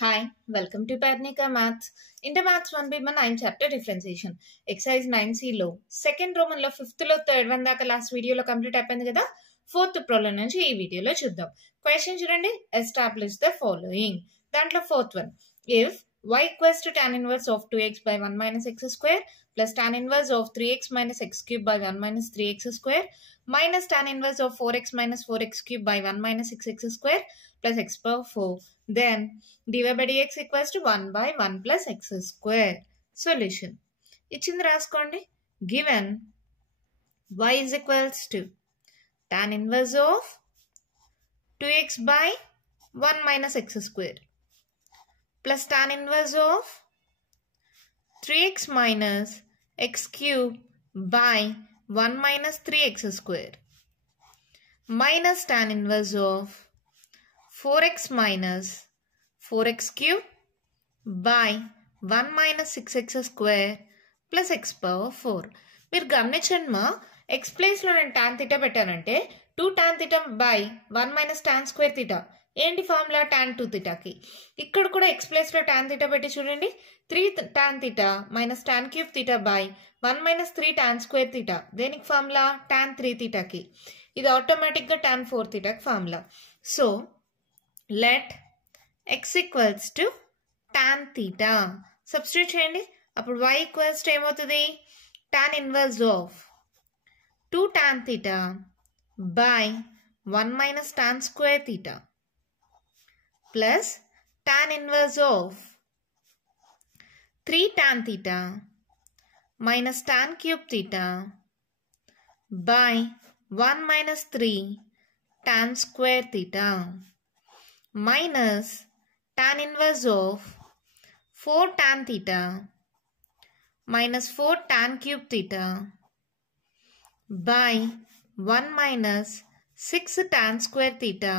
Hi, welcome to Padnika Maths. Inter Maths 1B 9 chapter differentiation. Exercise 9C లో second Roman లో 5th లో 3rd one దాకా last వీడియోలో complete అయిపోయింది కదా. 4th ప్రాబ్లం నుంచి ఈ వీడియోలో చూద్దాం. క్వశ్చన్ చూడండి, ఎస్టాబ్లిష్ ద ఫాలోయింగ్. దాంట్లో 4th one, if y equals to tan inverse of 2x by 1 minus x square plus tan inverse of 3x minus x cube by 1 minus 3x square minus tan inverse of 4x minus 4x cube by 1 minus 6x square plus x power 4, then dy by dx equals to 1 by 1 plus x square. Solution. ఇచ్చింది రాసుకోండి. Given y is equals to tan inverse of 2x by 1 minus x square plus tan inverse of 3x minus x cube by 1 minus 3x square minus tan inverse of 4x minus 4x cube by 1 minus 6x square plus x power 4. మీరు గమనించండి మా, X ప్లేస్లో నేను tan theta పెట్టానంటే 2 tan theta by 1 minus tan square theta. ఏంటి formula? tan 2 thetaకి. ఇక్కడ కూడా X ప్లేస్లో tan theta పెట్టి చూడండి, 3 tan theta minus tan cube theta by 1 minus 3 tan square theta. దేనికి ఫార్ములా? tan 3 thetaకి. ఇది ఆటోమేటిక్గా tan 4 thetaకి formula. So let x equals to tan theta. Substitute చేయండి. అప్పుడు y equals to ఏమవుతుంది? tan inverse of 2 tan theta by 1 minus tan square theta plus tan inverse of 3 tan theta minus tan cube theta by 1 minus 3 tan square theta minus tan inverse of 4 tan theta minus 4 tan cube theta by 1 minus 6 tan square theta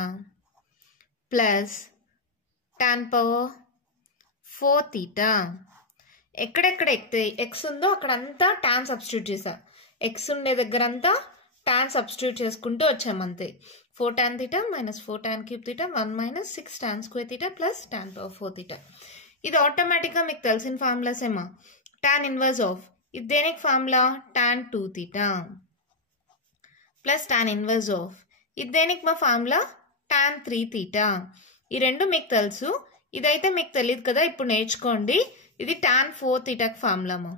plus tan power 4 theta. ఎక్కడెక్కడ X ఉందో అక్కడంతా tan substitute చేసా. X ఉండే దగ్గర అంతా tan substitute చేసుకుంటూ వచ్చామంతే. 4 tan theta minus 4 tan cube theta 1 minus 6 tan square theta plus tan power 4 theta. ఇది ఆటోమేటిక్గా మీకు తెలిసిన ఫార్ములాస్ ఏమా. tan ఇన్వర్స్ ఆఫ్ ఇది దేనికి formula? tan 2 theta plus tan inverse of ఇది దేనికి మా ఫార్ములా? tan 3 theta. ఈ రెండు మీకు తెలుసు, ఇదైతే మీకు తెలియదు కదా, ఇప్పుడు నేర్చుకోండి. ఇది tan 4 thetaకి ఫార్ములా మా.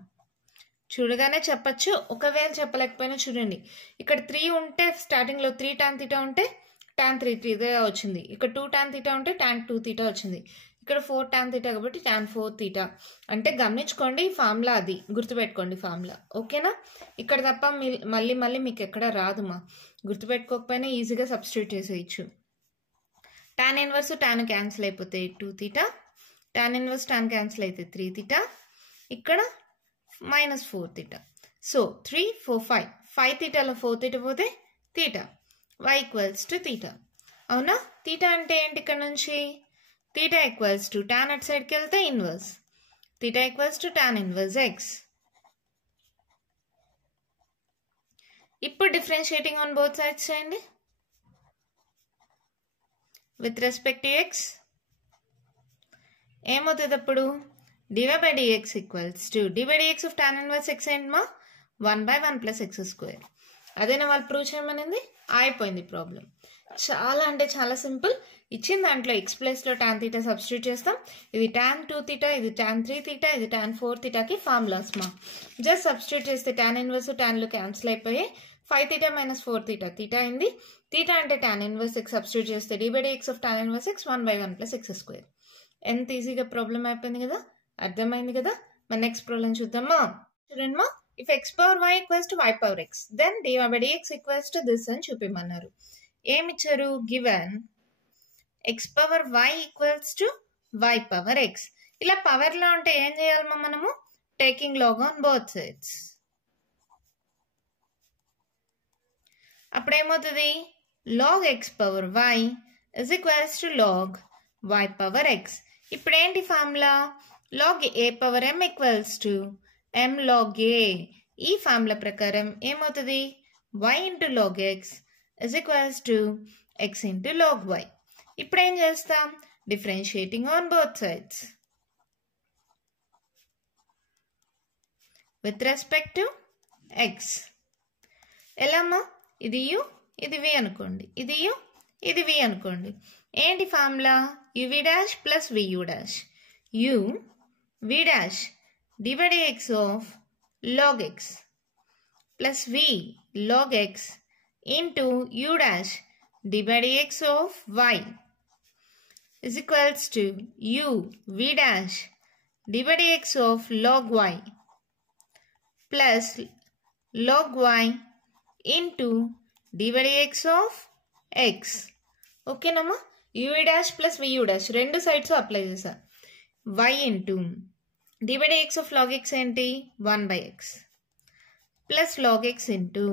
చూడగానే చెప్పచ్చు, ఒకవేళ చెప్పలేకపోయినా చూడండి, ఇక్కడ 3 ఉంటే స్టార్టింగ్లో 3 tan theta ఉంటే tan 3 theta వచ్చింది. ఇక్కడ 2 tan theta ఉంటే tan 2 theta వచ్చింది. ఇక్కడ 4 tan theta కాబట్టి tan 4 theta. అంటే గమనించుకోండి, ఈ ఫార్ములా అది గుర్తుపెట్టుకోండి ఫార్ములా. ఓకేనా? ఇక్కడ తప్ప మళ్ళీ మీకు ఎక్కడ రాదు మా. గుర్తుపెట్టుకోకపోయినా ఈజీగా సబ్స్టిట్యూట్ చేసేయచ్చు. tan ఇన్వర్స్ tan క్యాన్సిల్ అయిపోతే 2 theta, tan inverse tan cancel అయితే 3 theta, ఇక్కడ minus 4 theta. సో 3 4 5 5 thetaలో 4 theta పోతే theta. y equals to theta. అవునా? theta అంటే ఏంటి? ఇక్కడ నుంచి theta equals to tan at సైడ్కి వెళ్తే inverse. theta equals to tan inverse x. ఇప్పుడు డిఫరెన్షియేటింగ్ ఆన్ బోత్ సైడ్స్ చేయండి. విత్ రెస్పెక్ట్ టు x ఏమవుతుంది అప్పుడు? dy by dx equals to dy by dx of tan inverse x ఏంటి మా? 1 by 1 plus x square. అదేనా వాళ్ళు prove చేయమనింది? అయిపోయింది problem. చాలా అంటే చాలా సింపుల్. ఇచ్చిన దాంట్లో ఎక్స్ ప్లేస్లో tan theta సబ్స్టిట్యూట్ చేస్తాం. ఇది tan 2 theta, ఇది tan 3 theta, ఇది tan 4 thetaకి ఫార్ములాస్ మా. జస్ట్ సబ్స్టిట్యూట్ చేస్తే tan ఇన్వర్స్ tanలు క్యాన్సిల్ అయిపోయి 5 theta minus 4 theta theta అయింది. theta అంటే tan ఇన్వర్స్ x సబ్స్టిట్యూట్ చేస్తే dy by dx of tan inverse x 1 by 1 plus x square. ఎంత ఈజీగా ప్రాబ్లం అయిపోయింది కదా, అర్థమైంది కదా. మన నెక్స్ట్ ప్రాబ్లం చూద్దామా. చూడండి మా, if x power y equals to y power x then dy by dx equals to this అని చూపిమన్నారు. ఏమిచ్చారు? Given x power y equals to y power x. ఇలా పవర్లో ఉంటే ఏం చేయాలమ్మా మనము? Taking log on both sides. అప్పుడేమవుతుంది? log x power y is equals to log y power x. ఇప్పుడు ఏంటి formula? log a power m equals to m log a. ఈ ఫార్ములా ప్రకారం ఏమవుతుంది? y into log x is equals to x into log y. ఇప్పుడు ఏం చేస్తాం? differentiating on both sides. With respect to x. ఎలామా ఇది u ఇది v అనుకోండి, ఇది u ఇది v అనుకోండి. ఏంటి formula? uv dash plus vu dash. u v dash d by dx of log x plus v log x into u dash d by dx of y is equals to u v dash d by dx of log y plus log y into d by dx of x. Okay నమ్మా, uv dash plus vu dash రెండు sides apply చేసా. y into d by dx of log x ఏంటి? 1 by x plus log x into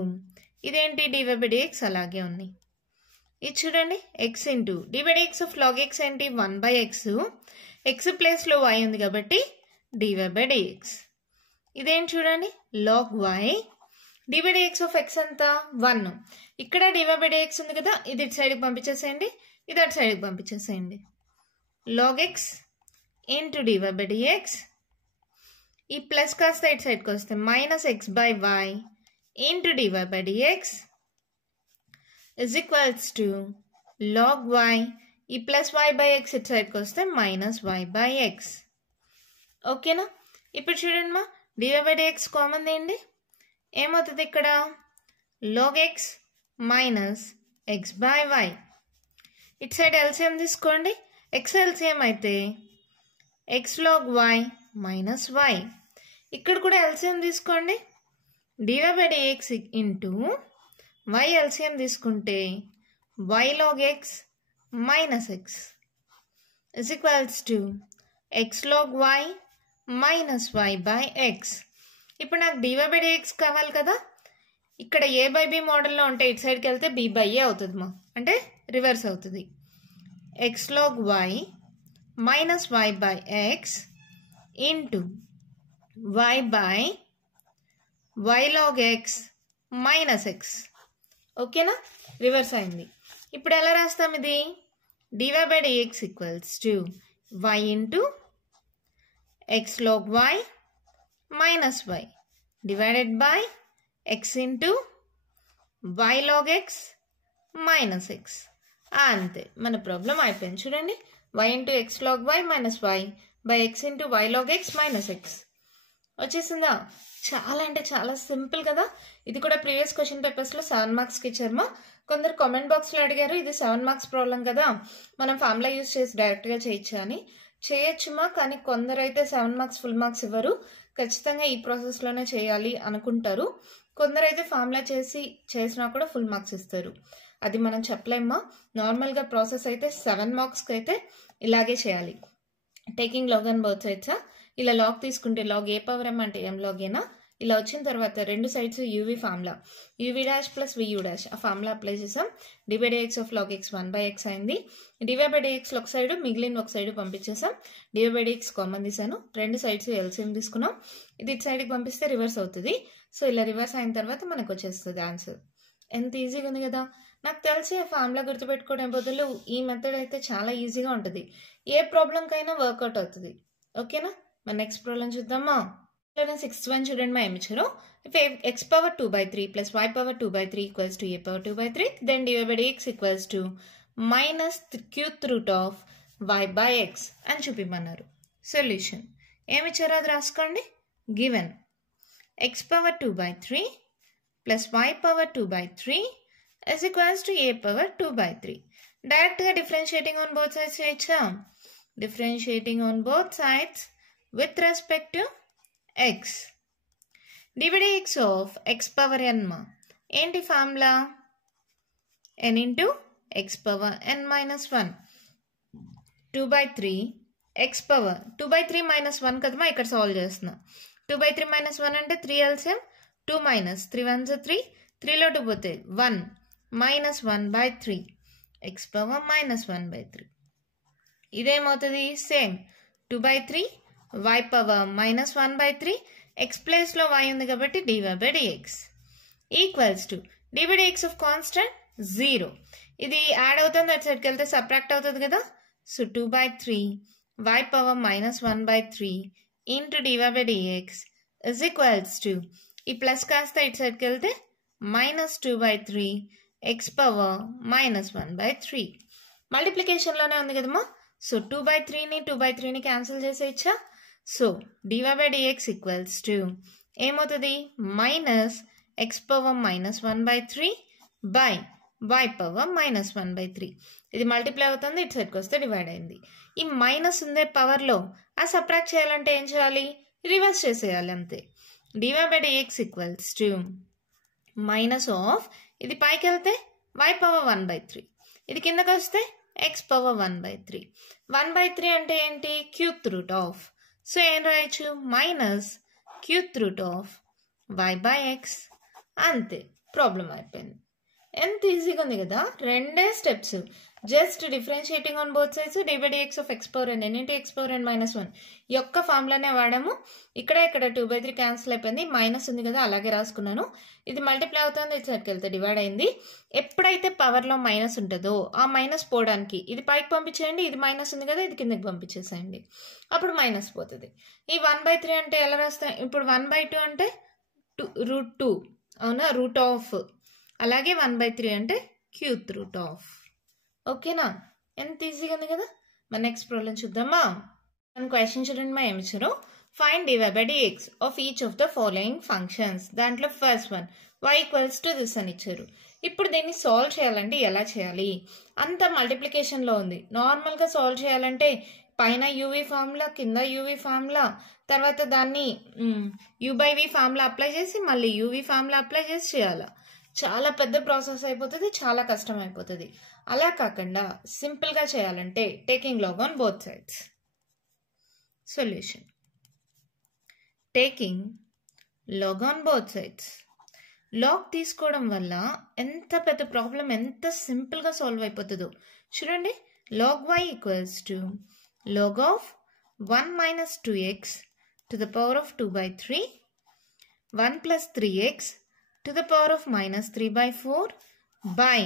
ఇదేంటి? dy by dx అలాగే ఉన్నాయి. ఇది చూడండి, x into d by dx of log x ఏంటి? 1 by x. x ప్లేస్లో y ఉంది కాబట్టి dy by dx. ఇదేంటి చూడండి, log y dy by dx of x ఎంత? 1. ఇక్కడ dy by dx ఉంది కదా, ఇది ఇటు సైడ్కి పంపించేసేయండి, ఇది అటు సైడ్కి పంపించేసేయండి. log x into dy by dx, ఈ ప్లస్ కాస్త ఇటు సైడ్కి వస్తే minus x by y into dy by dx is equals to log y, ఈ ప్లస్ y by x ఇటు సైడ్కి వస్తే మైనస్ y by x. ఓకేనా? ఇప్పుడు చూడండి మా, dy by dx కామన్ ఏంటి? ఏమవుతుంది ఇక్కడ? log x minus x by y. ఇటు సైడ్ ఎల్సిఎం తీసుకోండి, x ఎల్సిఎం అయితే x log y minus y. ఇక్కడ కూడా ఎల్సిఎం తీసుకోండి, dy by dx into y LCM తీసుకుంటే y log x minus x is equals to x log y minus y by x. ఇప్పుడు నాకు dy by dx కావాలి కదా, ఇక్కడ a by b మోడల్లో ఉంటే ఇటు సైడ్కి వెళ్తే b by a అవుతుంది మా, అంటే రివర్స్ అవుతుంది. x log y minus y by x into y by y log x minus x. ఓకేనా? రివర్స్ అయింది. ఇప్పుడు ఎలా రాస్తాం ఇది? dy by dx equals to y into x log y minus y divided by x into y log x minus x. అంతే, మన problem అయిపోయింది. చూడండి, y into x log y minus y by x into y log x minus x వచ్చేసిందా? చాలా అంటే చాలా simple కదా. ఇది కూడా ప్రీవియస్ క్వశ్చన్ పేపర్స్లో 7 మార్క్స్కి ఇచ్చారమ్మా. కొందరు కామెంట్ బాక్స్లో అడిగారు, ఇది 7 మార్క్స్ ప్రాబ్లం కదా, మనం ఫార్ములా యూజ్ చేసి డైరెక్ట్గా చేయొచ్చా అని. చేయొచ్చుమా, కానీ కొందరు అయితే 7 మార్క్స్ ఫుల్ మార్క్స్ ఇవ్వరు, ఖచ్చితంగా ఈ ప్రాసెస్లోనే చేయాలి అనుకుంటారు. కొందరైతే ఫార్ములా చేసినా కూడా ఫుల్ మార్క్స్ ఇస్తారు. అది మనం చెప్పలేమ్మా. నార్మల్గా ప్రాసెస్ అయితే 7 మార్క్స్కి అయితే ఇలాగే చేయాలి. Taking log and both sides, ఇలా లాగ్ తీసుకుంటే లాగ్ ఏ పవర్ ఎం అంటే ఎం లాగ్ ఏనా. ఇలా వచ్చిన తర్వాత రెండు sides UV formula, UV dash plus VU dash, ఆ ఫార్ములా అప్లై చేసాం. dy by dx of log x 1 by x అయింది. dy by dx ఒక సైడ్, మిగిలిన ఒక సైడ్ పంపించేసాం. dy by dx కామన్ తీసాను, రెండు సైడ్స్ ఎల్సిఎం తీసుకున్నాం. ఇది ఇటు సైడ్కి పంపిస్తే రివర్స్ అవుతుంది. సో ఇలా రివర్స్ అయిన తర్వాత మనకు వచ్చేస్తుంది ఆన్సర్. ఎంత ఈజీగా ఉంది కదా. నాకు తెలిసి ఆ ఫార్ములా గుర్తుపెట్టుకోవడం బదులు ఈ మెథడ్ అయితే చాలా ఈజీగా ఉంటుంది, ఏ ప్రాబ్లంకైనా వర్కౌట్ అవుతుంది. ఓకేనా? మన నెక్స్ట్ ప్రాబ్లం చూద్దామా. 6th one చూడండి మా, ఏమి ఇచ్చారు? if x power 2 by 3 plus y power 2 by 3 equals to a power 2 by 3, then dy by dx equals to minus cube root of y by x అని చూపిమన్నారు. Solution ఏమి ఇచ్చారో అది రాసుకోండి. Given x power 2 by 3 plus y power 2 by 3 is equals to a power 2 by 3. డైరెక్ట్గా differentiating on both sides చేయొచ్చా? Differentiating on both sides with respect to x. dy by dx of x power n ma, ఏంటి formula? n into x power n minus 1 2 by 3 x power 2 by 3 minus 1 కదమ్మా, ఇక్కడ solve చేస్తున్నా. 2 by 3 minus 1 అంటే 3 LCM, 2 minus 3 1s 3, 3లో 2 పోతే 1 minus 1 by 3 x power minus 1 by 3. ఇదేమవుతుంది? Same 2 by 3 y power minus 1 by 3, x ప్లేస్లో y ఉంది కాబట్టి dy by dx equals to dy by dx of constant 0. ఇది యాడ్ అవుతుంది, అటు సైడ్కి వెళ్తే సబ్ట్రాక్ట్ అవుతుంది కదా. So 2/3 y power minus 1/3 into dy by dx is equals to ఈ ప్లస్ కాస్త ఇటు సైడ్కి వెళ్తే minus 2/3 x power minus 1/3 మల్టిప్లికేషన్లోనే ఉంది కదమ్మా. సో 2/3ని 2/3ని క్యాన్సిల్ చేసేయచ్చా. So dy by dx equals to ఏమవుతుంది minus x power minus 1/3 by y power minus 1/3. ఇది మల్టిప్లై అవుతుంది, ఇటు సైడ్కి వస్తే డివైడ్ అయింది. ఈ మైనస్ ఉందే పవర్లో ఆ సబ్ట్రాక్ట్ చేయాలంటే ఏం చేయాలి, రివర్స్ చేసేయాలి అంతే. dy by dx equals to minus of ఇది పైకి వెళ్తే y power 1/3, ఇది కిందకి వస్తే x power 1/3. 1/3 అంటే ఏంటి, క్యూత్ రూట్ ఆఫ్. సో ఏం రాయొచ్చు minus cube root of y by x. అంతే, ప్రాబ్లం అయిపోయింది. ఎంత ఈజీగా ఉంది కదా, రెండే steps. Just differentiating on both sides dy by dx of x power n into x power n minus 1 యొక్క ఫార్ములానే వాడాము. ఇక్కడ 2/3 క్యాన్సిల్ అయిపోయింది, మైనస్ ఉంది కదా అలాగే రాసుకున్నాను. ఇది మల్టిప్లై అవుతుంది, ఇటు సైడ్కి వెళ్తే డివైడ్ అయింది. ఎప్పుడైతే పవర్లో మైనస్ ఉంటుందో ఆ మైనస్ పోవడానికి ఇది పైకి పంపించేయండి, ఇది మైనస్ ఉంది కదా ఇది కిందకి పంపించేసేయండి, అప్పుడు మైనస్ పోతుంది. ఈ 1/3 అంటే ఎలా రాస్తాం, ఇప్పుడు 1/2 అంటే √2 అవునా, రూట్ ఆఫ్. అలాగే 1/3 అంటే క్యూత్ రూట్ ఆఫ్. ఓకేనా, ఎంత ఈజీగా ఉంది కదా. మన నెక్స్ట్ ప్రాబ్లం చూద్దామా. మన క్వశ్చన్ చూడండి మా ఏమి ఇచ్చారు, find dy by dx of each of the following functions. దాంట్లో first one y equals to this అని ఇచ్చారు. ఇప్పుడు దీన్ని సాల్వ్ చేయాలంటే ఎలా చేయాలి, అంత మల్టిప్లికేషన్లో ఉంది. నార్మల్గా సాల్వ్ చేయాలంటే పైన యూవీ ఫార్ములా కింద యూవీ ఫార్ములా, తర్వాత దాన్ని u/v ఫార్ములా అప్లై చేసి మళ్ళీ యూవీ ఫార్ములా అప్లై చేసి చేయాలి. చాలా పెద్ద ప్రాసెస్ అయిపోతుంది, చాలా కష్టం అయిపోతుంది. అలా కాకుండా సింపుల్గా చేయాలంటే taking log on both sides. Solution taking log on both sides. Log తీసుకోవడం వల్ల ఎంత పెద్ద ప్రాబ్లం ఎంత సింపుల్గా సాల్వ్ అయిపోతుందో చూడండి. log y equals to log of 1 minus 2x to the power of 2/3 1 plus 3x to the power of minus 3/4 by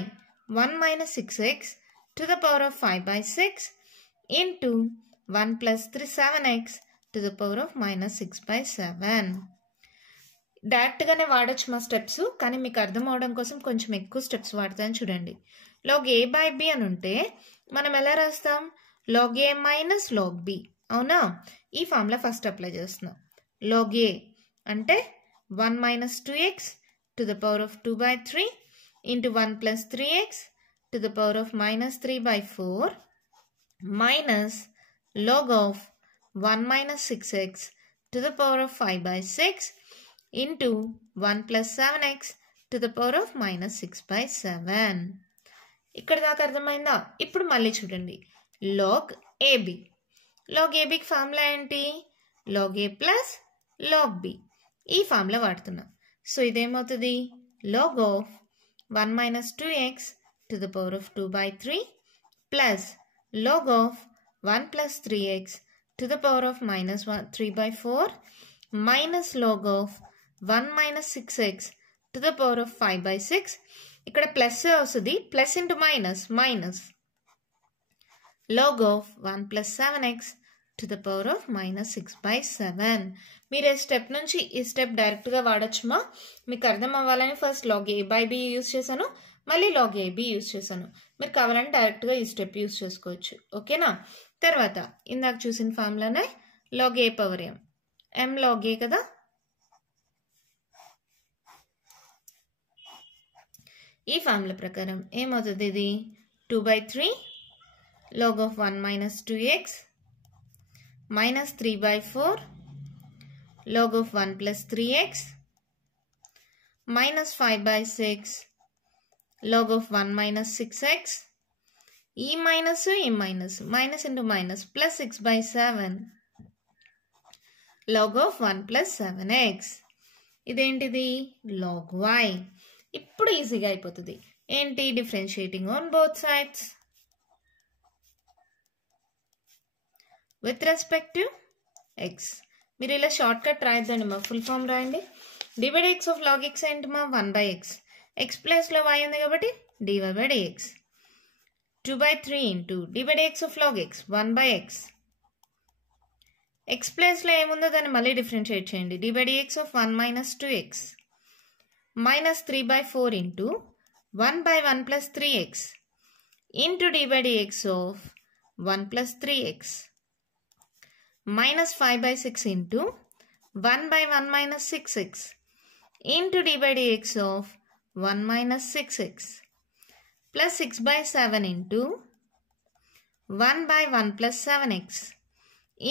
1 minus 6x to the power of 5/6 into 1 plus 7x to the power of minus 6/7. డైరెక్ట్గానే వాడచ్చు మా steps, కానీ మీకు అర్థం అవడం కోసం కొంచెం ఎక్కువ స్టెప్స్ వాడతాను చూడండి. log a by b అని ఉంటే మనం ఎలా రాస్తాం, log a minus log b అవునా. ఈ ఫార్ములా ఫస్ట్ అప్లై చేస్తున్నాం. log a అంటే 1 minus 2x to the power of 2/3 into 1 plus 3x to the power of minus 3/4 minus log of 1 minus 6x to the power of 5/6 into 1 plus 7x to the power of minus 6/7. ఇక్కడ దాకా అర్థమైందా. ఇప్పుడు మళ్ళీ చూడండి, log ab. log abకి formula ఏంటి, log a plus log b. ఈ formula వాడుతున్నాం. సో ఇదేమవుతుంది, log of 1 minus 2x to the power of 2/3 plus log of 1 plus 3x to the power of minus 3/4 minus log of 1 minus 6x to the power of 5/6. ఇక్కడ plus వస్తుంది, plus into minus minus log of 1 plus 7x to the power of minus 6/7. మీరు ఈ step నుంచి ఈ step డైరెక్ట్గా వాడచ్చుమా. మీకు అర్థం అవ్వాలని first log a by b use చేశాను, మళ్ళీ log ab యూజ్ చేశాను. మీరు కావాలంటే డైరెక్ట్గా ఈ స్టెప్ యూజ్ చేసుకోవచ్చు. ఓకేనా. తర్వాత ఇందాక చూసిన ఫార్ములానే log a power m log a కదా. ఈ ఫార్ములా ప్రకారం ఏమవుతుంది, ఇది 2/3 log of 1 minus 2x minus 3/4 log of 1 plus 3x minus 5/6 log of 1 minus 6x. ఈ మైనస్ ఈ minus minus into minus plus 6/7 log of 1 plus 7x. ఇదేంటిది log y. ఇప్పుడు ఈజీగా అయిపోతుంది. ఏంటి, differentiating on both sides with respect to X. మీరు ఇలా short cut రాయద్దండి, మా ఫుల్ ఫామ్ రాయండి. dy by dx of log x ఏంటి మా 1/x. ఎక్స్ ప్లస్లో y ఉంది కాబట్టి dy by dx. 2 by 3 into d by dx of log x 1 by x. x ప్లేస్లో ఏముందో దాన్ని మళ్ళీ డిఫరెన్షియేట్ చేయండి. d by dx of 1 minus 2x minus 3 by 4 into 1 by 1 plus 3x into d by dx of 1 plus 3x minus 5 by 6 into 1 by 1 minus 6x into d by dx of 1 minus 6x plus 6 by 7 into 1 by 1 plus 7x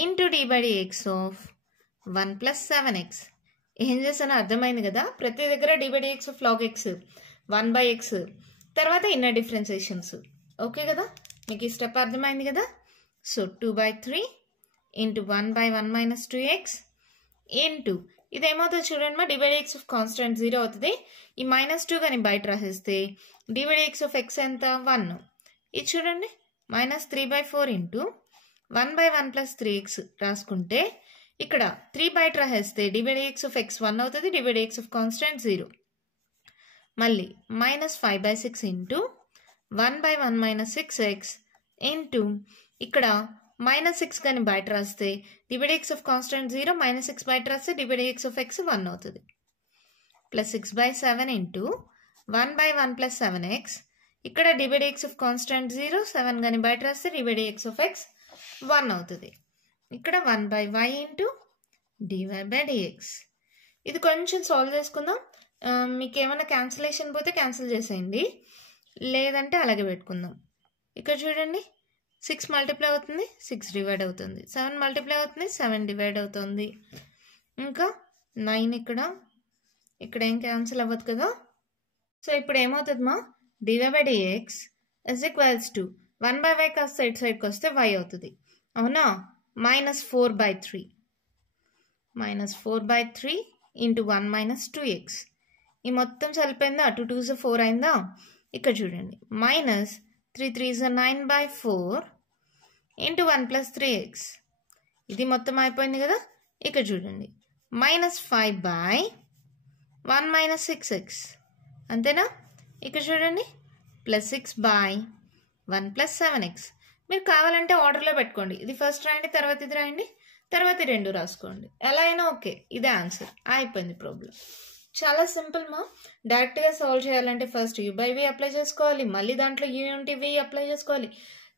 into d by dx of 1 plus 7x. ఏం చేసానో అర్థమైంది కదా. ప్రతి దగ్గర d by dx of log x 1 by x తర్వాత inner differentiations. Okay కదా, మీకు ఈ step అర్థమైంది కదా. So 2 by 3 into 1 by 1 minus 2x into ఇదేమవుతుంది చూడండి మా, d by dx of constant 0 అవుతుంది. ఈ -2 కానీ బయట రాసేస్తే d by dx of x ఎంత 1. ఇది చూడండి -3 by 4 into 1 by 1 plus 3x రాసుకుంటే ఇక్కడ 3 బయట రాసేస్తే d by dx of x 1 అవుతుంది, d by dx of constant 0. మళ్ళీ -5 by 6 into 1 by 1 minus 6x into ఇక్కడ -6 కానీ బయట రాస్తే d by dx of constant 0 -6 బయట రాస్తే d by dx of x 1 అవుతుంది. Plus 6 by 7 into 1 by 1 plus 7x ఇక్కడ d by dx of constant 0 7 కానీ బయట రాస్తే d by dx of x 1 అవుతుంది. ఇక్కడ 1 by y into dy by dx. ఇది కొంచెం సాల్వ్ చేసుకుందాం. మీకు ఏమైనా క్యాన్సిలేషన్ పోతే క్యాన్సిల్ చేసేయండి, లేదంటే అలాగే పెట్టుకుందాం. ఇక్కడ చూడండి 6 మల్టిప్లై అవుతుంది, 6 డివైడ్ అవుతుంది, 7 మల్టిప్లై అవుతుంది, 7 డివైడ్ అవుతుంది, ఇంకా 9 ఇక్కడ ఏం క్యాన్సిల్ అవ్వదు కదా. సో ఇప్పుడు ఏమవుతుంది మా, dy by dx is equals to 1 by y కాస్త ఇటు సైడ్కి వస్తే y అవుతుంది, అవునా. -4 by 3 into 1 minus 2x. ఈ మొత్తం చల్లిపోయిందా, 2 2s 4 అయిందా. ఇక్కడ చూడండి -3 3s 9 by 4 into 1 plus 3x. ఇది మొత్తం అయిపోయింది కదా. ఇక్కడ చూడండి -5 by 1 minus 6x అంతేనా. ఇక్కడ చూడండి +6 by 1 plus 7x. మీరు కావాలంటే ఆర్డర్లో పెట్టుకోండి, ఇది ఫస్ట్ రాయండి, తర్వాత ఇది రాయండి, తర్వాత ఈ రెండు రాసుకోండి, ఎలా అయినా ఓకే. ఇదే ఆన్సర్, అయిపోయింది ప్రాబ్లం. చాలా సింపుల్ మా. డైరెక్ట్గా సాల్వ్ చేయాలంటే first u by v apply చేసుకోవాలి, మళ్ళీ దాంట్లో u into v అప్లై చేసుకోవాలి.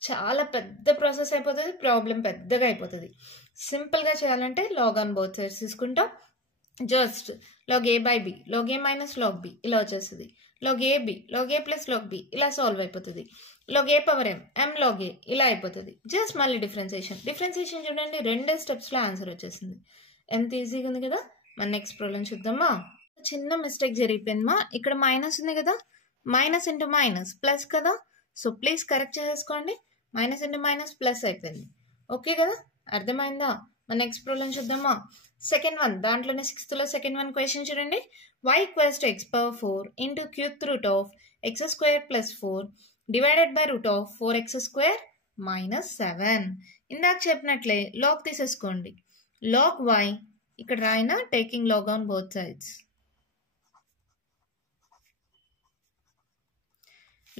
చాలా పెద్ద ప్రాసెస్ అయిపోతుంది, ప్రాబ్లం పెద్దగా అయిపోతుంది. సింపుల్గా చేయాలంటే లాగ్ ఆన్ బోత్ సైడ్స్ తీసుకుంటాం. Just log a by b, log a minus log b ఇలా వచ్చేస్తుంది. log a b, log a plus log b ఇలా సాల్వ్ అయిపోతుంది. log a power m, m log a ఇలా అయిపోతుంది. జస్ట్ మళ్ళీ differentiation చూడండి, 2 స్టెప్స్లో answer వచ్చేసింది. ఎంత ఈజీగా ఉంది కదా. మన నెక్స్ట్ ప్రాబ్లం చూద్దామా. చిన్న మిస్టేక్ జరిగిపోయింది మా. ఇక్కడ మైనస్ ఉంది కదా, మైనస్ ఇంటూ మైనస్ ప్లస్ కదా. సో ప్లీజ్ కరెక్ట్ చేసేసుకోండి. మైనస్ ఇంటూ మైనస్ ప్లస్ అయిపోయింది. ఓకే కదా, అర్థమైందా. మన నెక్స్ట్ ప్రాబ్లం చూద్దామా. సెకండ్ వన్, దాంట్లోనే 6th సెకండ్ వన్ క్వశ్చన్ చూడండి. y equals to x power 4 into cube root of x square plus 4 divided by root of 4x square minus 7. ఇందాక చెప్పినట్లే log తీసేసుకోండి. log y ఇక్కడ రాయినా, taking log on both sides.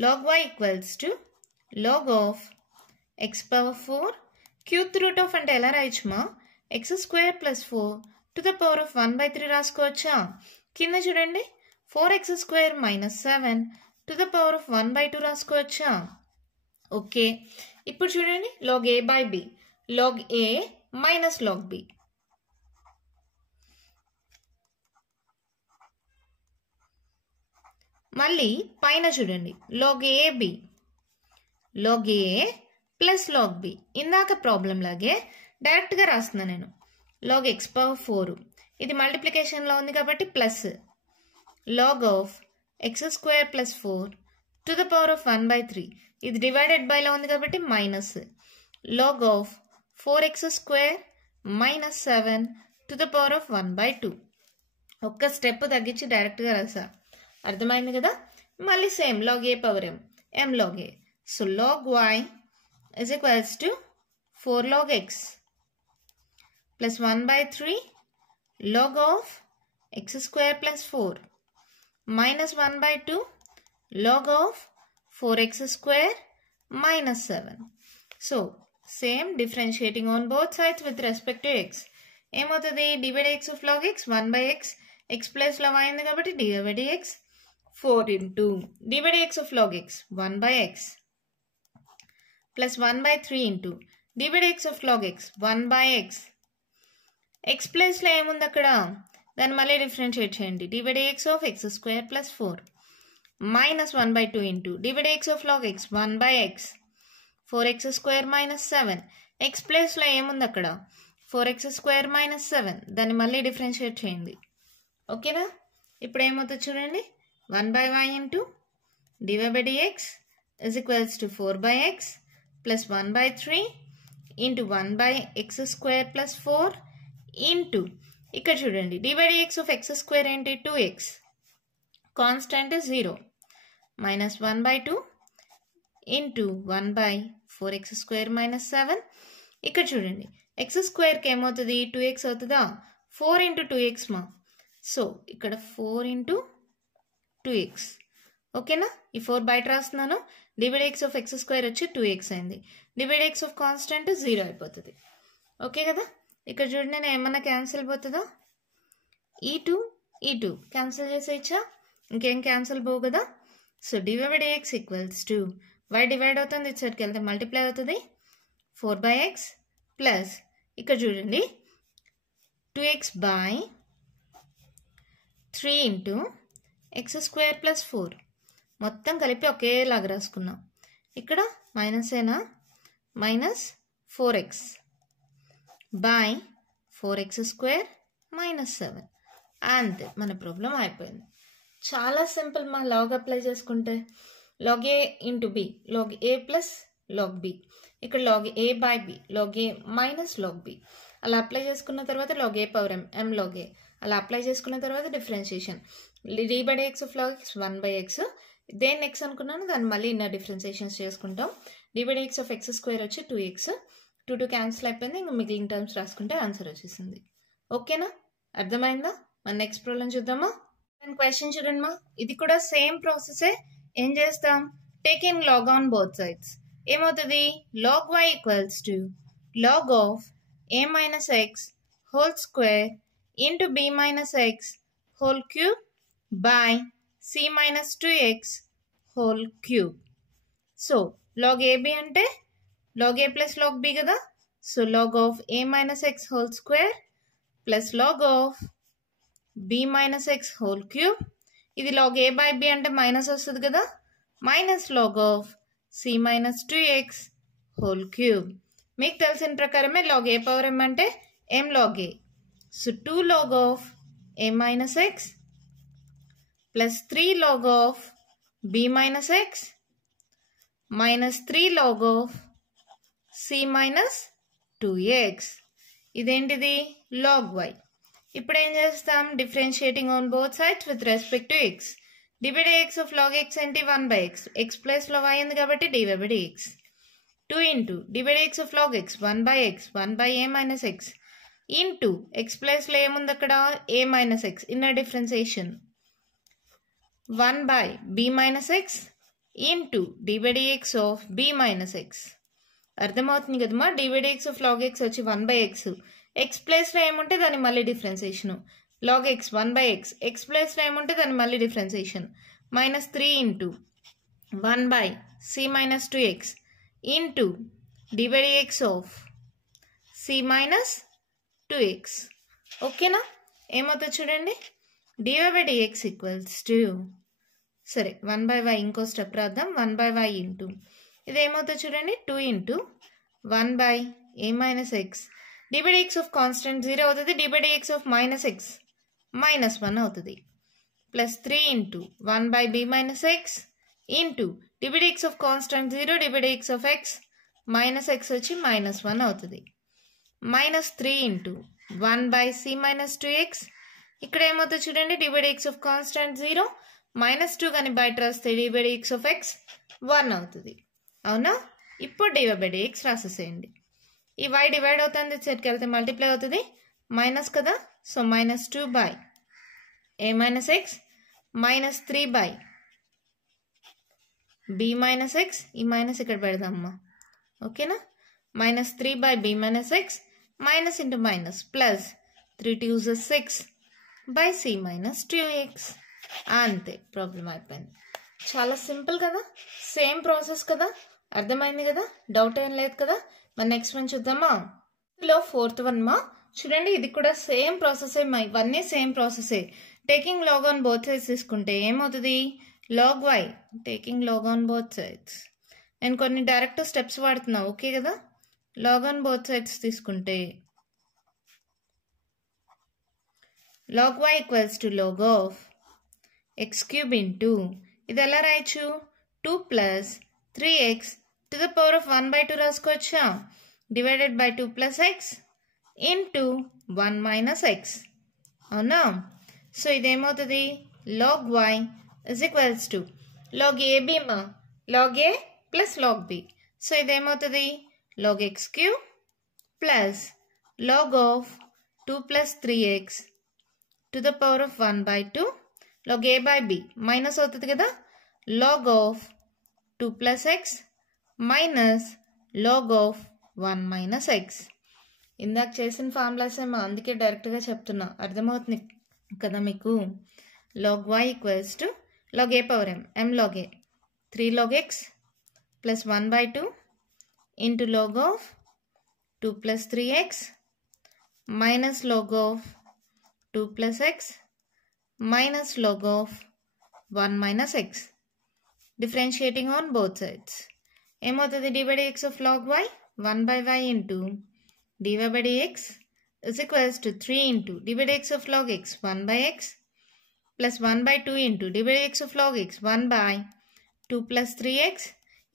log y equals to log of x power 4 cube root of అంటే ఎలా రాయొచ్చుమా, x square plus 4 to the power of 1 by 3 రాసుకోవచ్చా. కింద చూడండి 4x square minus 7 to the power of 1 by 2 రాసుకోవచ్చా. Okay, ఇప్పుడు చూడండి log a by b, log a minus log b. మళ్ళీ పైన చూడండి log a b, log a plus log b. ఇందాక problem లాగే డైరెక్ట్గా రాస్తున్నా నేను. log x power 4 ఇది మల్టిప్లికేషన్లో ఉంది కాబట్టి plus, log of x square plus 4 to the power of 1 by 3 ఇది డివైడెడ్ బైలో ఉంది కాబట్టి minus, log of 4x square minus 7 to the power of 1 by 2. ఒక్క స్టెప్ తగ్గించి డైరెక్ట్గా రాసా, అర్థమైంది కదా. మళ్ళీ same log a power m, m log a. So log y is equals to 4 log x plus 1 by 3 log of x square plus 4 minus 1 by 2 log of 4x square minus 7. So, same differentiating on both sides with respect to x. ఏమవుతుంది dy by dx of log x 1 by x x plus లో y ఉంది కాబట్టి dy by dx 4 into dy by dx of log x 1 by x plus 1 by 3 into dy by dx of log x 1 by x x plus లో ఏముంది అక్కడ దాన్ని మళ్ళీ differentiate చేయండి dy by dx of x square plus 4 minus 1 by 2 into dy by dx of log x 1 by x 4x square minus 7 x place లో ఏముంది అక్కడ 4x square minus 7 దాన్ని మళ్ళీ డిఫరెన్షియేట్ చేయండి ఓకేనా ఇప్పుడు ఏమవుతుంది చూడండి 1 by y into dy by dx is equals to 4 by x plus 1 by 3 into 1 by x square plus 4 into ఇక్కడ చూడండి dy by dx of x square ఏంటి 2x constant 0 minus 1 by 2 into 1 by 4x square minus 7 ఇక్కడ చూడండి x square కి ఏమవుతుంది 2x అవుతుందా 4 into 2x మా so ఇక్కడ 4 into 2x ఓకేనా ఈ 4 బయట రాస్తున్నాను dy by dx of x square వచ్చి 2x అయింది dy by dx of constant 0 అయిపోతుంది ఓకే కదా ఇక్కడ చూడండి నేను ఏమన్నా క్యాన్సిల్ పోతుందా ఈ 2 క్యాన్సిల్ చేసేయచ్చా ఇంకేం క్యాన్సిల్ పోవు కదా so dy by dx equals to y divide అవుతుంది ఇటు సైడ్కి వెళ్తే మల్టిప్లై అవుతుంది 4 by x ప్లస్ ఇక్కడ చూడండి 2x by 3 into x square plus 4 మొత్తం కలిపి ఒకేలాగా రాసుకున్నాం ఇక్కడ మైనస్ ఏనా minus 4x by 4x square minus 7 అంతే మన ప్రాబ్లం అయిపోయింది చాలా సింపుల్ మా లాగ్ అప్లై చేసుకుంటే log a into b log a plus log b ఇక్కడ log a by b log a minus log b అలా అప్లై చేసుకున్న తర్వాత log a power m log a అలా అప్లై చేసుకున్న తర్వాత differentiation dy by dx of log x 1 by x దేన్ని x అనుకున్నాను దాన్ని మళ్ళీ ఇన్నర్ డిఫరెన్షియేషన్స్ చేసుకుంటాం dy by dx of x square వచ్చి 2x 2 క్యాన్సిల్ అయిపోయింది ఇంకా మిగిలిన టర్మ్స్ రాసుకుంటే ఆన్సర్ వచ్చేసింది ఓకేనా అర్థమైందా మన నెక్స్ట్ ప్రాబ్లం చూద్దామా క్వశ్చన్ చూడండి మా ఇది కూడా సేమ్ ప్రాసెసే ఏం చేస్తాం taking log on both sides ఏమవుతుంది log y equals to log of a minus x whole square into b minus x whole cube by c minus 2x whole cube so log ab అంటే log a plus log b కదా so log of a minus x whole square plus log of b minus x whole cube ఇది log a by b అంటే minus వస్తుంది కదా minus log of c minus 2x whole cube మీకు తెలిసిన ప్రకారమే log a power m అంటే m log a so 2 log of a minus x plus 3 log of b minus x minus 3 log of c minus 2x ఇదేంటిది log y ఇప్పుడు ఏం చేస్తాం differentiating on both sides with respect to x dy by dx of log x ఏంటి 1 by x x place లో y ఉంది కాబట్టి dy by dx 2 into dy by dx of log x 1 by x 1 by a minus x into x place లో ఏముంది అక్కడ a minus x inner differentiation 1 by b minus x into dy by dx of b minus x అర్థమవుతుంది కదమ్మా dy by dx of log x వచ్చి 1 by x x place లో ఏముంటే దాన్ని మళ్ళీ differentiation log x 1 by x x place లో ఏముంటే దాన్ని మళ్ళీ differentiation minus 3 into 1 by c minus 2x into dy by dx of c minus 2x ఓకేనా ఏమవుతుంది చూడండి dy by dx equals to సరే 1 by y ఇంకో స్టెప్ రాద్దాం 1 by y ఇంటూ ఇది ఏమవుతుంది చూడండి 2 into 1 by a minus x dy by dx of constant 0 అవుతుంది dy by dx of minus x minus 1 అవుతుంది plus 3 into 1 by b minus x into dy by dx of constant 0 dy by dx of x minus x వచ్చి minus 1 అవుతుంది minus 3 into 1 by c minus 2x ఇక్కడ ఏమవుతుంది చూడండి dy by dx of constant 0 minus 2 కానీ బయట రాస్తే dy by dx of x 1 అవుతుంది అవునా ఇప్పుడు dy by dx రాసేసేయండి ఈ y డివైడ్ అవుతుంది సెట్కి వెళ్తే మల్టిప్లై అవుతుంది మైనస్ కదా so minus 2 by a minus x minus 3 by b minus x, ఈ మైనస్ ఇక్కడ పెడదామమ్మా, ఓకేనా. minus 3 by b minus x, minus into minus, plus 3 2s 6 by c minus 2x. అంతే, ప్రాబ్లం అయిపోయింది. చాలా సింపుల్ కదా, సేమ్ ప్రాసెస్ కదా, అర్థమైంది కదా, డౌట్ ఏం లేదు కదా. మరి నెక్స్ట్ వన్ చూద్దామా. ఇందులో ఫోర్త్ వన్ మా చూడండి, ఇది కూడా సేమ్ ప్రాసెసే, ఇవన్నీ సేమ్ ప్రాసెసే. Taking log on both sides తీసుకుంటే ఏమవుతుంది, log y taking log on both sides. నేను కొన్ని డైరెక్ట్ స్టెప్స్ వాడుతున్నా, ఓకే కదా. లాగ్ ఆన్ బోత్ సైడ్స్ తీసుకుంటే log y equals to log of x cube into, ఇది ఎలా రాయొచ్చు, 2 plus 3x to the power of 1 by 2 రాసుకోవచ్చా, divided by 2 plus x into 1 minus x, అవునా. So ఇదేమవుతుంది, log y is equals to log ab మా, log a plus log b. So ఇదేమవుతుంది, log x cube plus log of 2 plus 3x to the power of 1 by 2 log a by b minus అవుతుంది కదా, log of 2 plus x minus log of 1 minus x. ఇందాక చేసిన formulas ఏమో, అందుకే డైరెక్ట్గా చెప్తున్నా, అర్థమవుతుంది కదా మీకు. log y equals to log a power m, m log a 3 log x plus 1 by 2 into log of 2 plus 3x minus log of 2 plus x minus log of 1 minus x. Differentiating on both sides. ఏమవుతుంది, d by dx of log y 1 by y into dy by dx is equals to 3 into d by dx of log x 1 by x plus 1 by 2 into d by dx of log x 1 by 2 plus 3x.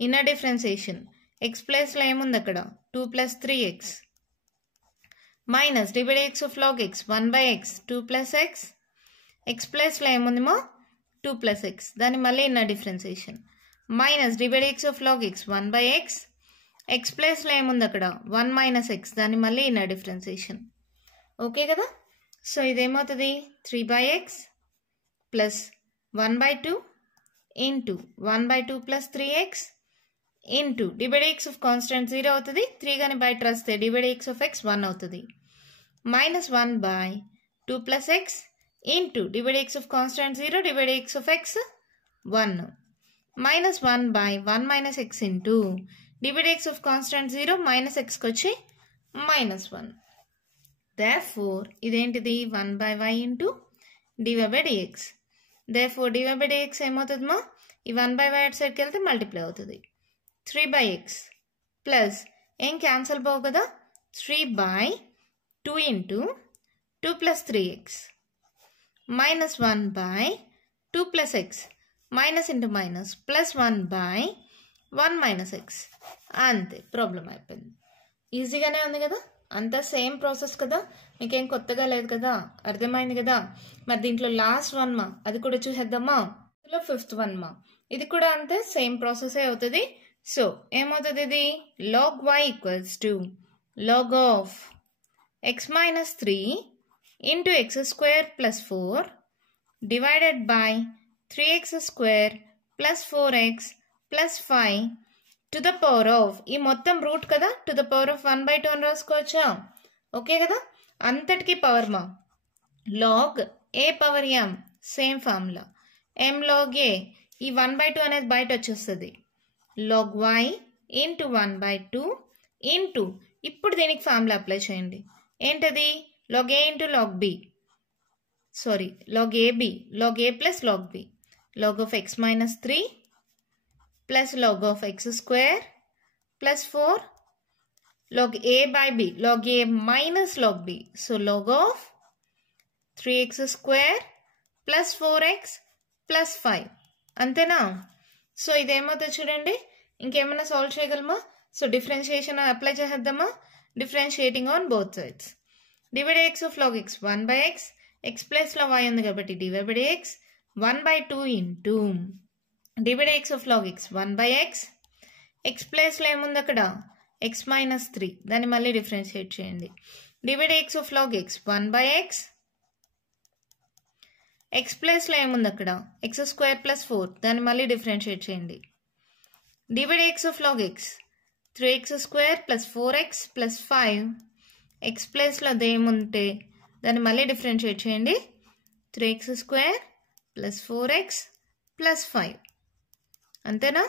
inner differentiation, x place లో ఏముంది అక్కడ 2 plus 3x minus d by dx of log x 1 by x 2 plus x, x place లో ఏముందేమో 2 plus x, దాన్ని మళ్ళీ inner differentiation minus d by dx of log x 1 by x, x place లో ఏముంది అక్కడ 1 minus x, దాన్ని మళ్ళీ inner differentiation, okay కదా. So ఇదేమవుతుంది 3 by x plus 1 by 2 into 1 by 2 plus 3x into d by dx of constant 0 అవుతుంది, 3 గాని బయట రాస్తే d by dx of x 1 అవుతుంది, minus 1 by 2 plus x into d by dx of constant 0 d by dx of x 1 minus 1 by 1 minus x into d by dx of constant 0 minus x వచ్చి minus 1. therefore ఇదేంటిది 1 by y into dy by dx. therefore dy by dx ఏమవుతుంది మా, ఈ 1 by y అటు సైడ్కి వెళ్తే multiply అవుతుంది 3 by x plus ఏం క్యాన్సల్ పోవు కదా, 3 by 2 into 2 plus 3x minus 1 by 2 plus x minus into minus plus 1 by 1 minus x. అంతే, ప్రాబ్లం అయిపోయింది. ఈజీగానే ఉంది కదా, అంతా సేమ్ ప్రాసెస్ కదా, మీకేం కొత్తగా లేదు కదా, అర్థమైంది కదా. మరి దీంట్లో లాస్ట్ వన్ మా, అది కూడా చూసేద్దామా. ఇందులో ఫిఫ్త్ వన్ మా, ఇది కూడా అంతే సేమ్ ప్రాసెసే అవుతుంది. సో ఏమవుతుంది, ఇది log y equals to log of x minus 3 into x square plus 4 divided by 3x square plus 4x plus 5 to the power of, ఈ మొత్తం రూట్ కదా, to the power of 1 by 2 అని రాసుకోవచ్చా, okay కదా. అంతటికి power మా, log a power m same formula, m log a, ఈ 1 by 2 అనేది బయట వచ్చేస్తుంది, log y into 1 by 2 into, ఇప్పుడు దీనికి ఫార్ములా అప్లై చేయండి, ఏంటది log a into log b, sorry log ab, log a plus log b, log of x minus 3 plus log of x square plus 4 log a by b, log a minus log b, so log of 3x square plus 4x plus 5, అంతేనా. So ఇదేమవుతుంది చూడండి, ఇంకేమైనా solve చేయగలమా. So differentiation apply చేద్దామా, differentiating on both sides. dy by dx of log x 1 by x, x plus లో y ఉంది కాబట్టి dy by dx 1 by 2 into dy by dx of log x 1 by x, x plus లో ఏముంది అక్కడ x minus 3, దాన్ని మళ్ళీ differentiate చేయండి, dy by dx of log x 1 by x, x plus లో ఏముంది అక్కడ x స్క్వేర్ ప్లస్ 4, దాన్ని మళ్ళీ డిఫరెన్షియేట్ చేయండి, d by dx of log x 3x square plus 4x plus 5 x ప్లేస్లో అదేముంటే దాన్ని మళ్ళీ డిఫరెన్షియేట్ చేయండి. 3x square plus 4x plus 5 అంతేనా?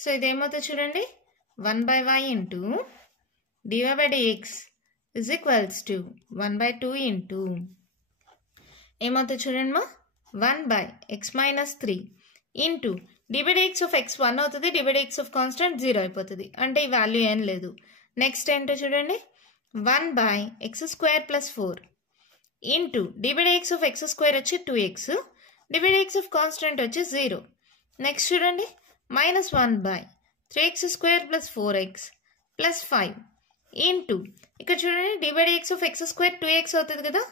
సో ఇదేమవుతుంది చూడండి, 1 by y into dy by dx is equals to 1 by 2 into ఏమవుతుంది చూడండి మా 1 by x minus 3 into dy by dx of x 1 అవుతుంది, dy by dx of constant 0 అయిపోతుంది. అంటే ఈ value ఏం లేదు. నెక్స్ట్ ఏంటో చూడండి, 1 by x square plus 4 into dy by dx of x square వచ్చి 2x, dy by dx of constant వచ్చి 0. నెక్స్ట్ చూడండి, minus 1 by 3x square plus 4x plus 5 into ఇక్కడ చూడండి dy by dx of x square 2x అవుతుంది కదా,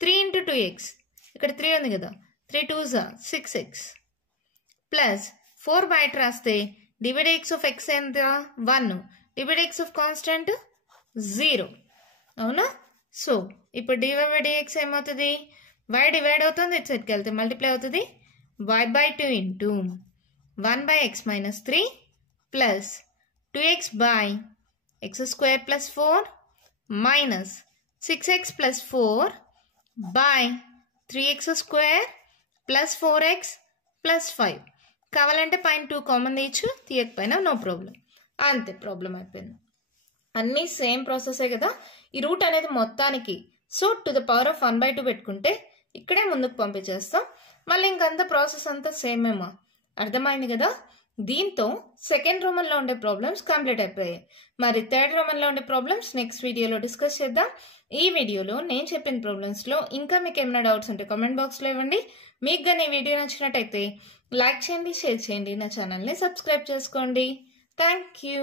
3 into 2x ఇక్కడ 3 ఉంది కదా, 3 2s 6x ప్లస్ 4 బయట రాస్తే dy by dx of x ఎంత 1, dy by dx of constant 0. అవునా? సో ఇప్పుడు dy by dx ఏమవుతుంది, y డివైడ్ అవుతుంది, ఇటు సైడ్కి వెళ్తే మల్టిప్లై అవుతుంది, y by 2 into 1 by x minus 3 plus 2x by x square plus 4 minus 6x plus 4 by 3x square plus 4x plus 5. కావాలంటే పైన 2 కామన్ తీయచ్చు, తీయకపోయినా నో ప్రాబ్లం. అంతే, ప్రాబ్లం అయిపోయింది. అన్నీ సేమ్ ప్రాసెసే కదా. ఈ రూట్ అనేది మొత్తానికి so to the power of 1 by 2 పెట్టుకుంటే ఇక్కడే ముందుకు పంపించేస్తాం. మళ్ళీ ఇంకంత ప్రాసెస్ అంతా సేమేమా, అర్థమైంది కదా. దీంతో సెకండ్ రోమన్లో ఉండే ప్రాబ్లమ్స్ కంప్లీట్ అయిపోయాయి. మరి థర్డ్ రోమన్లో ఉండే ప్రాబ్లమ్స్ నెక్స్ట్ వీడియోలో డిస్కస్ చేద్దాం. ఈ వీడియోలో నేను చెప్పిన ప్రాబ్లమ్స్లో ఇంకా మీకు ఏమైనా డౌట్స్ ఉంటే కామెంట్ బాక్స్లో ఇవ్వండి. మీకు కానీ ఈ వీడియో నచ్చినట్టయితే లైక్ చేయండి, షేర్ చేయండి, నా ఛానల్ని సబ్స్క్రైబ్ చేసుకోండి. Thank you.